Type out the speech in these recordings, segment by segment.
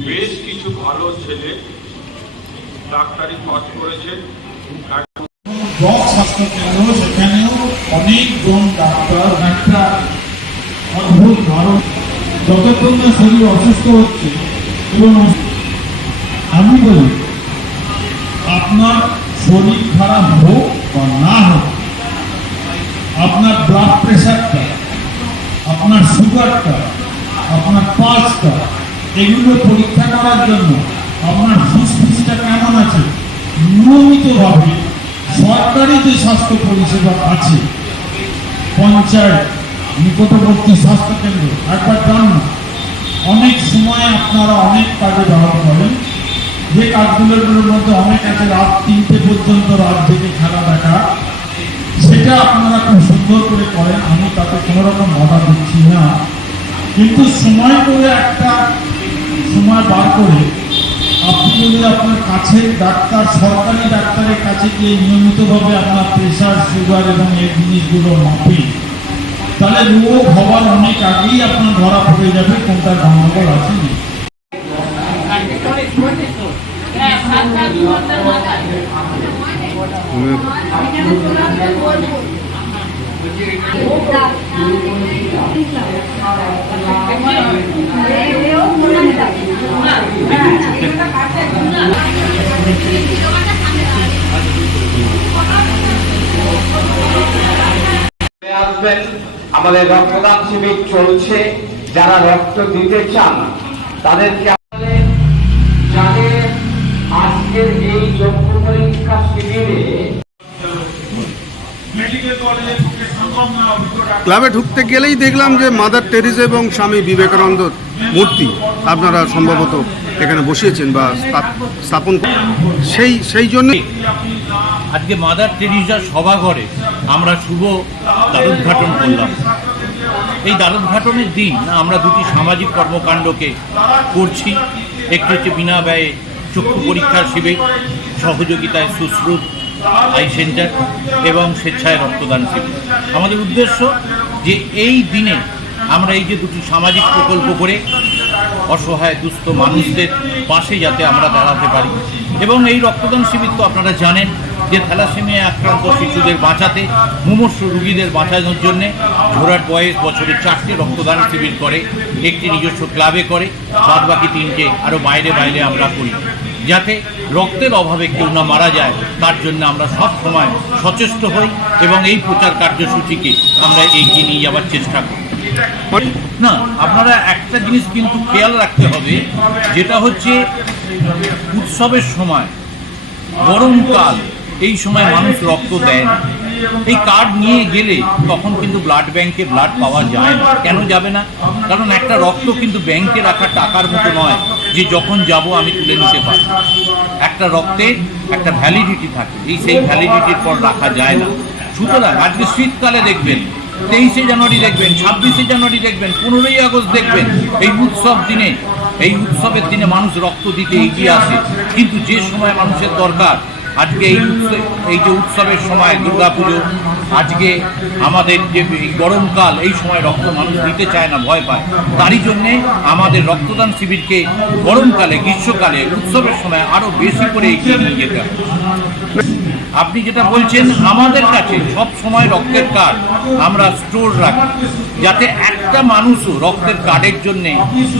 বেশ কিছু ভালো ছেলে ডাক্তারি পাস করেছে। ব্লক সেখানেও অনেকজন ডাক্তার, একটা অদ্ভুত যতক্ষণ না শরীর অসুস্থ হচ্ছে, এবং আমি বলি, আপনার শরীর খারাপ হোক বা না হোক, আপনার ব্লাড প্রেশারটা আপনার সুগারটা আপনার পালসটা এগুলো পরীক্ষা করার জন্য আপনার ফুসফুসটা কেমন আছে? নিয়মিতভাবে সরকারি যে স্বাস্থ্য পরিষেবা আছে, পঞ্চায়েত, নিকটবর্তী স্বাস্থ্য কেন্দ্র, একবার যান না অনেক সময় আপনারা অনেক কাজে ব্যবহার করেন। যে কাজগুলোর মধ্যে অনেক আছে, রাত তিনটে পর্যন্ত, রাত থেকে খেলা দেখা। সেটা আপনারা খুব সুন্দর করে করেন। আমি তাতে কোনো রকম বাধা দিচ্ছি না। কিন্তু সময় করে একটা সময় বার করে আপনি যদি আপনার কাছের ডাক্তার, সরকারি ডাক্তারের কাছে গিয়ে নিয়মিতভাবে আপনার প্রেশার সুগার এবং এই জিনিসগুলো মাপেন তাহলে রোগ হওয়ার অনেক আগেই আপনার ধরা পড়ে যাবে কোনটা গণ্ডগোল আছে। আসবেন। আমাদের রক্তদান শিবির চলছে। যারা রক্ত দিতে চান তাদেরকে যাদের আজকের এই যোগ্য পরীক্ষা শিবিরে ক্লাবে ঢুকতে গেলেই দেখলাম যে মাদার টেরিজা এবং স্বামী বিবেকানন্দর মূর্তি আপনারা সম্ভবত এখানে বসিয়েছেন বা স্থাপন সেই সেই জন্যই আজকে মাদার টেরিজার সভাঘরে আমরা শুভ দ্বারোদ্ঘাটন করলাম। এই দ্বারোদ্ঘাটনের দিন আমরা দুটি সামাজিক কর্মকাণ্ডকে করছি। একটি হচ্ছে বিনা ব্যয়ে চক্ষু পরীক্ষার শিবির, সহযোগিতায় সুশ্রুত আই সেন্টার এবং স্বেচ্ছায় রক্তদান শিবির। আমাদের উদ্দেশ্য যে এই দিনে আমরা এই যে দুটি সামাজিক প্রকল্প করে অসহায়, দুস্থ মানুষদের পাশে যাতে আমরা দাঁড়াতে পারি। এবং এই রক্তদান শিবির তো আপনারা জানেন যে থ্যালাসেমিয়া আক্রান্ত শিশুদের বাঁচাতে, মুমূর্ষ রুগীদের বাঁচানোর জন্যে ঘোড়ার বয়স বছরে চারটে রক্তদান শিবির করে, একটি নিজস্ব ক্লাবে করে বাদ বাকি তিনটে আরও বাইরে বাইরে আমরা করি। যাতে রক্তের অভাবে কেউ না মারা যায়, তার জন্য আমরা সব সময় সচেষ্ট হই এবং এই প্রচার কার্যসূচিকে আমরা এগিয়ে নিয়ে যাওয়ার চেষ্টা করি। না, আপনারা একটা জিনিস কিন্তু খেয়াল রাখতে হবে, যেটা হচ্ছে উৎসবের সময় গরমকাল এই সময় মানুষ রক্ত দেয় না। এই কার্ড নিয়ে গেলে তখন কিন্তু ব্লাড ব্যাংকে ব্লাড পাওয়া যায় না। কেন যাবে না? কারণ একটা রক্ত কিন্তু ব্যাংকে রাখা টাকার মতো নয়, যে যখন যাব আমি তুলে নিতে পারি একটা রক্তের একটা ভ্যালিডিটি থাকে, এই সেই ভ্যালিডিটির পর রাখা যায় না। সুতরাং আজকে শীতকালে দেখবেন তেইশে জানুয়ারি দেখবেন, ছাব্বিশে জানুয়ারি দেখবেন, পনেরোই আগস্ট দেখবেন। এই উৎসব দিনে, এই উৎসবের দিনে মানুষ রক্ত দিতে এগিয়ে আসে। কিন্তু যে সময় মানুষের দরকার, আজকে এই এই যে উৎসবের সময়, দুর্গাপুজো আজকে আমাদের যে এই গরমকাল, এই সময় রক্ত মানুষ দিতে চায় না, ভয় পায়। তারই জন্যে আমাদের রক্তদান শিবিরকে গরমকালে, গ্রীষ্মকালে, উৎসবের সময় আরও বেশি করে এগিয়ে নিয়ে যেতে হবে। আপনি যেটা বলছেন, আমাদের কাছে সব সময় রক্তের কার্ড, আমরা স্টোর রাখি, যাতে একটা মানুষও রক্তের কার্ডের জন্য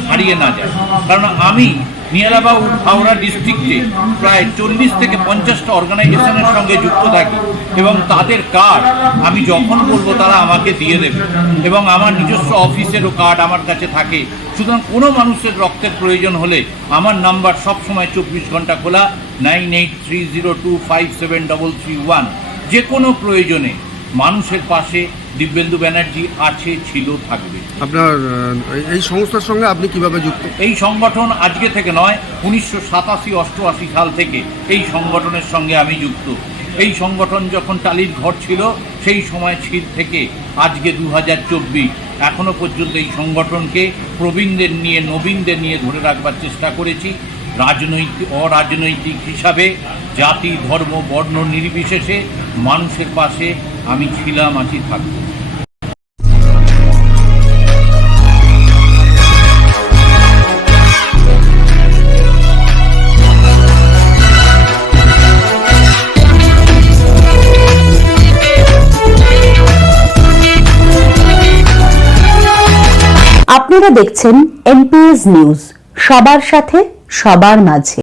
হারিয়ে না যায়। কারণ আমি নিয়ারাবাউ হাওড়া ডিস্ট্রিক্টে প্রায় চল্লিশ থেকে পঞ্চাশটা অর্গানাইজেশনের সঙ্গে যুক্ত থাকি এবং তাদের কার্ড আমি যখন বলব তারা আমাকে দিয়ে দেবে এবং আমার নিজস্ব অফিসেরও কার্ড আমার কাছে থাকে। সুতরাং কোনো মানুষের রক্তের প্রয়োজন হলে আমার নাম্বার সবসময় চব্বিশ ঘণ্টা খোলা, nine eight three zero two five seven double three one. যে কোনো প্রয়োজনে মানুষের পাশে দিব্যেন্দু ব্যানার্জি আছে ছিল থাকবে। আপনার এই- সংস্থার সঙ্গে আপনি কীভাবে যুক্ত? এই সংগঠন আজকে থেকে নয় উনিশশো সাতাশি অষ্টআশি সাল থেকে এই সংগঠনের সঙ্গে আমি যুক্ত। এই সংগঠন যখন টালির ঘর ছিল সেই সময় ছিল থেকে আজকে দু হাজার চব্বিশ। এখনও পর্যন্ত এই সংগঠনকে প্রবীণদের নিয়ে নবীনদের নিয়ে ধরে রাখবার চেষ্টা করেছি। রাজনৈতিক অরাজনৈতিক হিসাবে জাতি ধর্ম বর্ণ নির্বিশেষে মানুষের পাশে আমি ছিলাম আসি থাকি আপনারা দেখছেন এনপিএস নিউজ সবার সাথে সবার মাঝে।